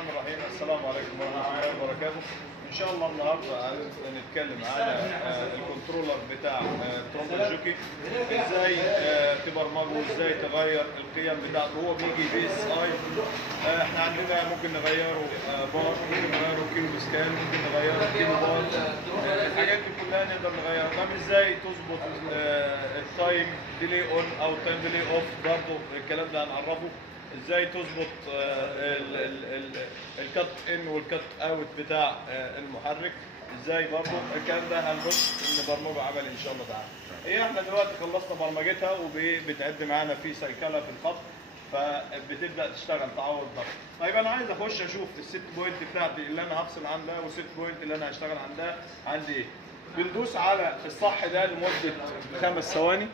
الرحمن الرحيم. السلام عليكم ورحمة الله وبركاته. إن شاء الله النهارده هنتكلم على الكنترولر بتاع ترومبا الجوكي، ازاي تبرمجه وازاي تغير القيم بتاعته. هو بيجي بي اس اي، احنا عندنا ممكن نغيره بار، ممكن نغيره كيلو بسكان، ممكن نغيره كيلو بار. الحاجات دي كلها نقدر نغيرها. طب ازاي تظبط التايم ديلي اون او التايم ديلي اوف؟ برضه الكلام ده هنعرفه. ازاي تظبط الكت ان والكت اوت بتاع المحرك، ازاي برضه الكلام ده هنبص نبرمجه عملي ان شاء الله تعالى. هي احنا دلوقتي خلصنا برمجتها وبتعد معانا في سيكله في الخط، فبتبدا تشتغل تعوض ضغط. طيب انا عايز اخش اشوف الست بوينت بتاعتي اللي انا هفصل عندها والست بوينت اللي انا هشتغل عندها عندي ايه. بندوس على الصح ده لمده 5 ثواني.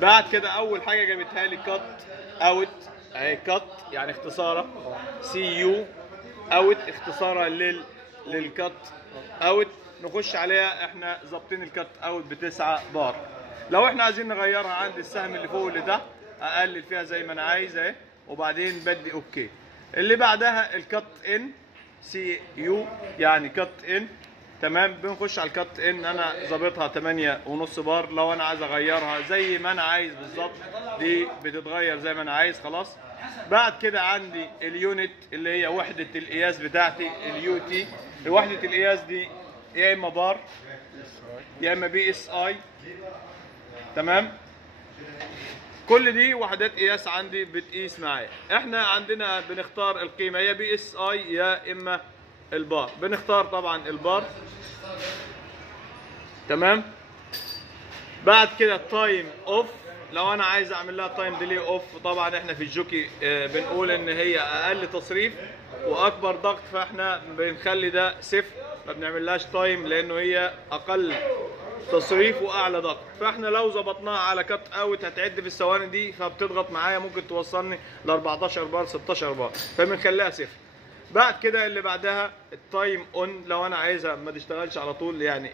بعد كده اول حاجه جابتها لي كات اوت، اهي كات يعني اختصارها سي يو، اوت اختصارها للكات اوت. نخش عليها، احنا ظابطين الكات اوت ب9 بار. لو احنا عايزين نغيرها عند السهم اللي فوق اللي ده، اقلل فيها زي ما انا عايز اهي، وبعدين بدي اوكي. اللي بعدها الكات ان سي يو يعني كات ان، تمام. بنخش على الكات ان، انا ظابطها 8.5 بار. لو انا عايز اغيرها زي ما انا عايز بالظبط، دي بتتغير زي ما انا عايز خلاص. بعد كده عندي اليونت اللي هي وحده القياس بتاعتي، اليو تي. وحده القياس دي يا اما بار يا اما بي اس اي، تمام. كل دي وحدات قياس عندي بتقيس معايا. احنا عندنا بنختار القيمه يا بي اس اي يا اما البار. بنختار طبعا البار، تمام. بعد كده التايم اوف، لو انا عايز اعمل لها تايم ديلي اوف، طبعا احنا في الجوكي بنقول ان هي اقل تصريف واكبر ضغط، فاحنا بنخلي ده صفر، ما بنعملهاش تايم لانه هي اقل تصريف واعلى ضغط. فاحنا لو ظبطناها على كات اوت هتعد في الثواني دي، فبتضغط معايا ممكن توصلني ل 14 بار 16 بار، فبنخليها صفر. بعد كده اللي بعدها التايم اون، لو انا عايزها ما تشتغلش على طول، يعني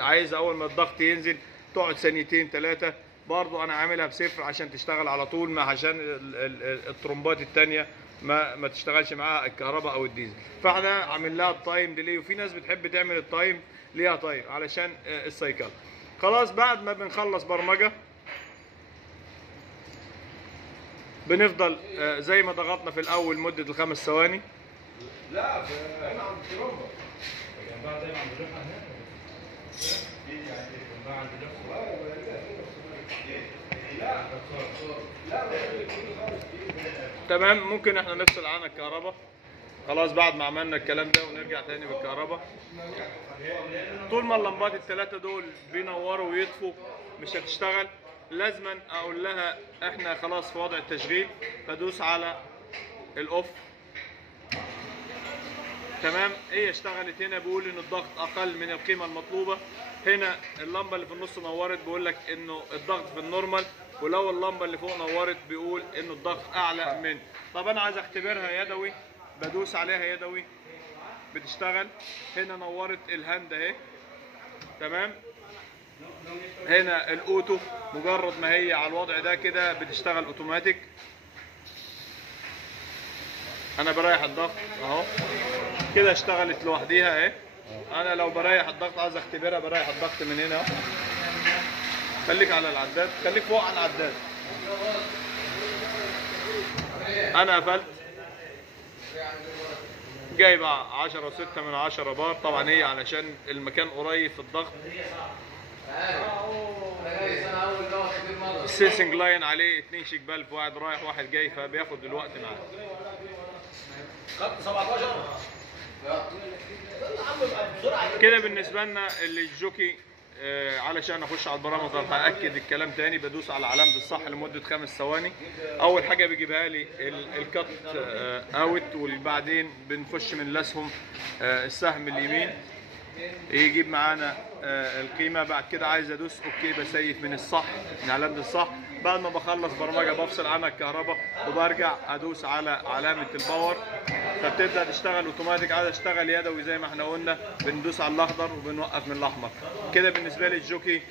عايزه اول ما الضغط ينزل تقعد ثانيتين 3، برضو انا عاملها بصفر عشان تشتغل على طول، ما عشان الترومبات الثانيه ما تشتغلش معاها الكهرباء او الديزل. فاحنا عامل لها التايم ديلي، وفي ناس بتحب تعمل التايم ليها تايم علشان السايكل. خلاص بعد ما بنخلص برمجه بنفضل زي ما ضغطنا في الاول مده ال5 ثواني. لا احنا عند الترومبا يعني بعد ما عم بنروح هنا يعني عند تمام. ممكن احنا نفصل عنها الكهرباء خلاص بعد ما عملنا الكلام ده، ونرجع تاني بالكهرباء. طول ما اللمبات الثلاثه دول بينوروا ويطفوا مش هتشتغل. لازما اقول لها احنا خلاص في وضع التشغيل، فدوس على الاوف، تمام. هي اشتغلت هنا، بيقول ان الضغط اقل من القيمه المطلوبه. هنا اللمبه اللي في النص نورت، بيقول لك انه الضغط في النورمال، ولو اللمبه اللي فوق نورت بيقول انه الضغط اعلى من. طب انا عايز اختبرها يدوي، بدوس عليها يدوي بتشتغل. هنا نورت الهاند اهي، تمام. هنا الاوتو، مجرد ما هي على الوضع ده كده بتشتغل اوتوماتيك. انا بريح الضغط اهو كده اشتغلت لوحديها اهي. انا لو بريح الضغط عايز اختبرها، بريح الضغط من هنا اهو. خليك على العداد، خليك فوق على العداد. انا قفلت، جايبه 10.6 بار. طبعا هي علشان المكان قريب في الضغط. السيسنج لاين عليه 2 شيك بالف، واحد رايح واحد جاي، فبياخد الوقت معاه. خط 17 كده بالنسبه لنا اللي الجوكي. علشان اخش على البرامج هاكد الكلام تاني، بدوس على علامه الصح لمده 5 ثواني. اول حاجه بيجيبها لي الكت اوت، وبعدين بنخش من الاسهم السهم اليمين يجيب معانا القيمه. بعد كده عايز ادوس اوكي، بسيف من الصح من علامه الصح. بعد ما بخلص برمجه بفصل عنها الكهرباء وبرجع ادوس على علامه الباور، فبتبدا تشتغل اوتوماتيك. عايز اشتغل يدوي زي ما احنا قلنا، بندوس على الاخضر وبنوقف من الاحمر. كده بالنسبه لي الجوكي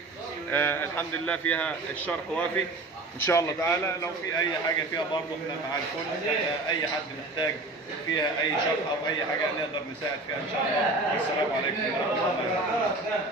الحمد لله فيها الشرح وافي. ان شاء الله تعالى. لو في اي حاجه فيها برضه احنا مع الكل، اي حد محتاج فيها اي شرح او اي حاجه نقدر نساعد فيها ان شاء الله. والسلام عليكم ورحمه الله وبركاته.